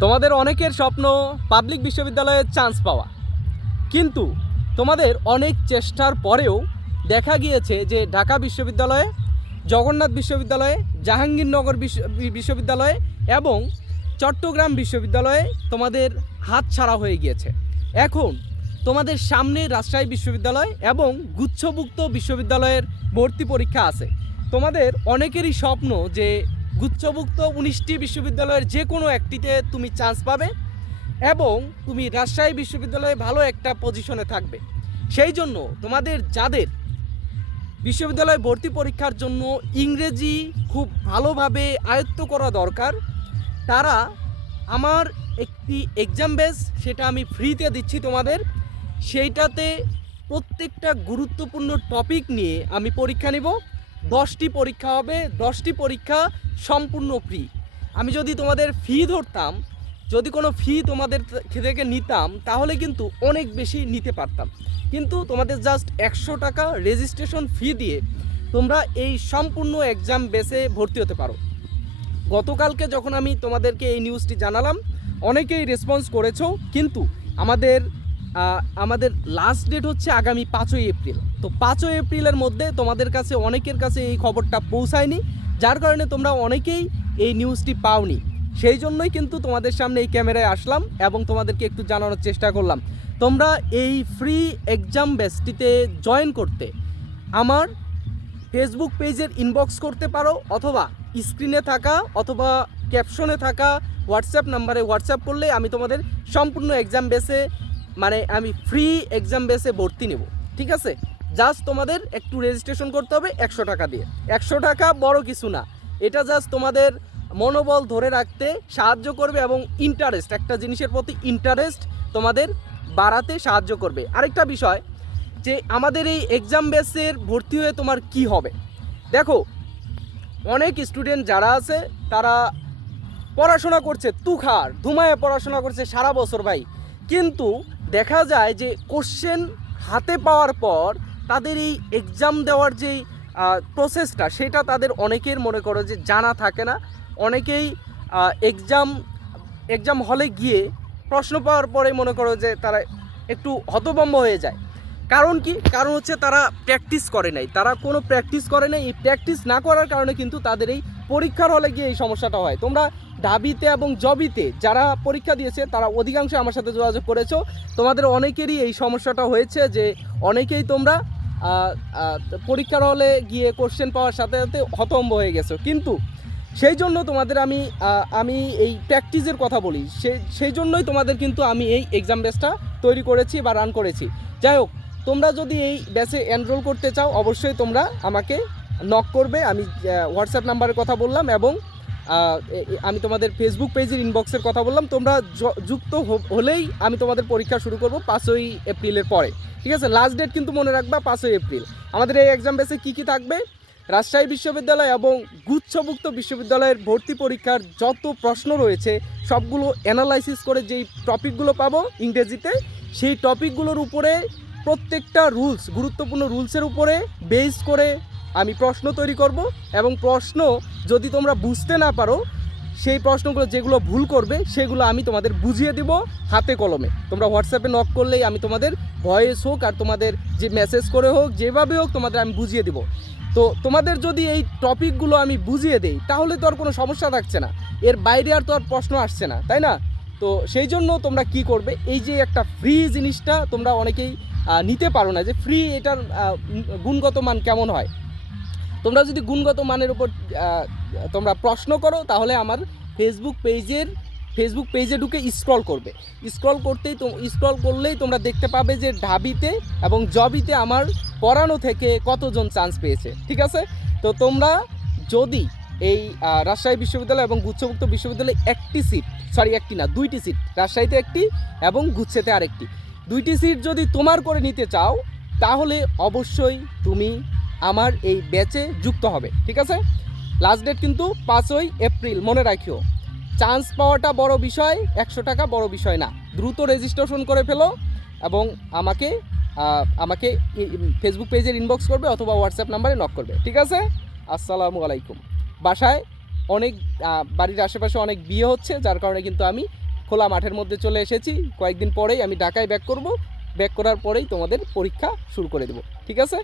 তোমাদের অনেকের স্বপ্ন পাবলিক বিশ্ববিদ্যালয়ে চান্স পাওয়া। কিন্তু তোমাদের অনেক চেষ্টার পরেও দেখা গিয়েছে যে ঢাকা বিশ্ববিদ্যালয়ে, জগন্নাথ বিশ্ববিদ্যালয়ে, জাহাঙ্গীরনগর বিশ্ব- বিশ্ববিদ্যালয়ে এবং চট্টগ্রাম বিশ্ববিদ্যালয়ে তোমাদের হাত ছাড়া হয়ে গিয়েছে। এখন তোমাদের সামনে রাজশাহী বিশ্ববিদ্যালয় এবং গুচ্ছভুক্ত বিশ্ববিদ্যালয়ের ভর্তি পরীক্ষা আছে। তোমাদের অনেকেরই স্বপ্ন যে গুচ্ছভুক্ত উনিশটি বিশ্ববিদ্যালয়ের যে কোনো একটিতে তুমি চান্স পাবে এবং তুমি রাজশাহী বিশ্ববিদ্যালয়ে ভালো একটা পজিশনে থাকবে। সেই জন্য তোমাদের যাদের বিশ্ববিদ্যালয় ভর্তি পরীক্ষার জন্য ইংরেজি খুব ভালোভাবে আয়ত্ত করা দরকার, তারা আমার একটি এক্সাম বেস সেটা আমি ফ্রিতে দিচ্ছি তোমাদের। সেইটাতে প্রত্যেকটা গুরুত্বপূর্ণ টপিক নিয়ে আমি পরীক্ষা নিব। দশটি পরীক্ষা হবে, দশটি পরীক্ষা সম্পূর্ণ ফ্রি আমি যদি তোমাদের ফি ধরতাম, যদি কোনো ফি তোমাদের থেকে নিতাম, তাহলে কিন্তু অনেক বেশি নিতে পারতাম। কিন্তু তোমাদের জাস্ট একশো টাকা রেজিস্ট্রেশন ফি দিয়ে তোমরা এই সম্পূর্ণ এক্সাম বেসে ভর্তি হতে পারো। গতকালকে যখন আমি তোমাদেরকে এই নিউজটি জানালাম, অনেকেই রেসপন্স করেছ, কিন্তু আমাদের আমাদের লাস্ট ডেট হচ্ছে আগামী পাঁচই এপ্রিল। তো পাঁচই এপ্রিলের মধ্যে তোমাদের কাছে, অনেকের কাছে এই খবরটা পৌঁছায়নি। যার কারণে তোমরা অনেকেই এই নিউজটি পাওনি। সেই জন্যই কিন্তু তোমাদের সামনে এই ক্যামেরায় আসলাম এবং তোমাদেরকে একটু জানানোর চেষ্টা করলাম। তোমরা এই ফ্রি এক্সাম বেসটিতে জয়েন করতে আমার ফেসবুক পেজের ইনবক্স করতে পারো অথবা স্ক্রিনে থাকা অথবা ক্যাপশনে থাকা হোয়াটসঅ্যাপ নাম্বারে হোয়াটসঅ্যাপ করলে আমি তোমাদের সম্পূর্ণ এক্সাম বেসে মানে আমি ফ্রি এক্সাম বেসে ভর্তি নেব, ঠিক আছে? জাস্ট তোমাদের একটু রেজিস্ট্রেশন করতে হবে একশো টাকা দিয়ে। একশো টাকা বড় কিছু না। এটা জাস্ট তোমাদের মনোবল ধরে রাখতে সাহায্য করবে এবং ইন্টারেস্ট একটা জিনিসের প্রতি ইন্টারেস্ট তোমাদের বাড়াতে সাহায্য করবে। আরেকটা বিষয়, যে আমাদের এই এক্সাম বেসের ভর্তি হয়ে তোমার কি হবে? দেখো, অনেক স্টুডেন্ট যারা আছে, তারা পড়াশোনা করছে তুখার, ধুমায় পড়াশোনা করছে সারা বছর ভাই। কিন্তু দেখা যায় যে কোশ্চেন হাতে পাওয়ার পর তাদের এই এক্সাম দেওয়ার যেই প্রসেসটা সেটা তাদের অনেকের মনে করো যে জানা থাকে না। অনেকেই এক্সাম এক্সাম হলে গিয়ে প্রশ্ন পাওয়ার পরে মনে করো যে তারা একটু হতভম্ব হয়ে যায়। কারণ কি? কারণ হচ্ছে তারা প্র্যাকটিস করে নাই। তারা কোনো প্র্যাকটিস করে নাই। এই প্র্যাকটিস না করার কারণে কিন্তু তাদের এই পরীক্ষার হলে গিয়ে এই সমস্যাটা হয়। তোমরা ঢাবিতে এবং জবিতে যারা পরীক্ষা দিয়েছে, তারা অধিকাংশ আমার সাথে যোগাযোগ করেছ। তোমাদের অনেকেরই এই সমস্যাটা হয়েছে যে, অনেকেই তোমরা পরীক্ষার হলে গিয়ে কোশ্চেন পাওয়ার সাথে সাথে হতম্ব হয়ে গেছো। কিন্তু সেই জন্য তোমাদের আমি আমি এই প্র্যাকটিসের কথা বলি। সেই সেই জন্যই তোমাদের কিন্তু আমি এই এক্সাম বেসটা তৈরি করেছি বা রান করেছি। যাই হোক, তোমরা যদি এই ব্যাচে এনরোল করতে চাও, অবশ্যই তোমরা আমাকে নক করবে। আমি হোয়াটসঅ্যাপ নাম্বারের কথা বললাম এবং আমি তোমাদের ফেসবুক পেজের ইনবক্সের কথা বললাম। তোমরা যুক্ত হলেই আমি তোমাদের পরীক্ষা শুরু করব পাঁচই এপ্রিলের পরে। ঠিক আছে? লাস্ট ডেট কিন্তু মনে রাখবা পাঁচই এপ্রিল। আমাদের এই এক্সাম বেসে কী কী থাকবে? রাজশাহী বিশ্ববিদ্যালয় এবং গুচ্ছভুক্ত বিশ্ববিদ্যালয়ের ভর্তি পরীক্ষার যত প্রশ্ন রয়েছে, সবগুলো অ্যানালাইসিস করে যেই টপিকগুলো পাবো ইংরেজিতে, সেই টপিকগুলোর উপরে প্রত্যেকটা রুলস গুরুত্বপূর্ণ রুলসের উপরে বেস করে আমি প্রশ্ন তৈরি করব এবং প্রশ্ন যদি তোমরা বুঝতে না পারো, সেই প্রশ্নগুলো যেগুলো ভুল করবে, সেগুলো আমি তোমাদের বুঝিয়ে দিব হাতে কলমে। তোমরা হোয়াটসঅ্যাপে নক করলেই আমি তোমাদের ভয়েস হোক আর তোমাদের যে মেসেজ করে হোক, যেভাবে হোক তোমাদের আমি বুঝিয়ে দিব। তো তোমাদের যদি এই টপিকগুলো আমি বুঝিয়ে দেই, তাহলে তো আর কোনো সমস্যা থাকছে না। এর বাইরে আর তো আর প্রশ্ন আসছে না, তাই না? তো সেই জন্য তোমরা কি করবে, এই যে একটা ফ্রি জিনিসটা তোমরা অনেকেই নিতে পারো না যে ফ্রি এটার গুণগত মান কেমন হয়। তোমরা যদি গুণগত মানের উপর তোমরা প্রশ্ন করো, তাহলে আমার ফেসবুক পেজের ফেসবুক পেজে ঢুকে স্ক্রল করবে। স্ক্রল করতেই তো স্ক্রল করলেই তোমরা দেখতে পাবে যে ঢাবিতে এবং জবিতে আমার পড়ানো থেকে কতজন চান্স পেয়েছে, ঠিক আছে? তো তোমরা যদি এই রাজশাহী বিশ্ববিদ্যালয় এবং গুচ্ছভুক্ত বিশ্ববিদ্যালয়ে একটি সিট সরি একটি না, দুইটি সিট রাজশাহীতে একটি এবং গুচ্ছেতে আরেকটি। দুইটি সিট যদি তোমার করে নিতে চাও, তাহলে অবশ্যই তুমি আমার এই ব্যাচে যুক্ত হবে, ঠিক আছে? লাস্ট ডেট কিন্তু পাঁচই এপ্রিল মনে রাখিও। চান্স পাওয়াটা বড় বিষয়, একশো টাকা বড় বিষয় না। দ্রুত রেজিস্ট্রেশন করে ফেলো এবং আমাকে আমাকে ফেসবুক পেজের ইনবক্স করবে অথবা হোয়াটসঅ্যাপ নাম্বারে নক করবে, ঠিক আছে? আসসালামু আলাইকুম। বাসায় অনেক বাড়ির আশেপাশে অনেক বিয়ে হচ্ছে, যার কারণে কিন্তু আমি খোলা মাঠের মধ্যে চলে এসেছি। কয়েকদিন পরেই আমি ঢাকায় ব্যাক করব। ব্যাক করার পরেই তোমাদের পরীক্ষা শুরু করে দেবো, ঠিক আছে?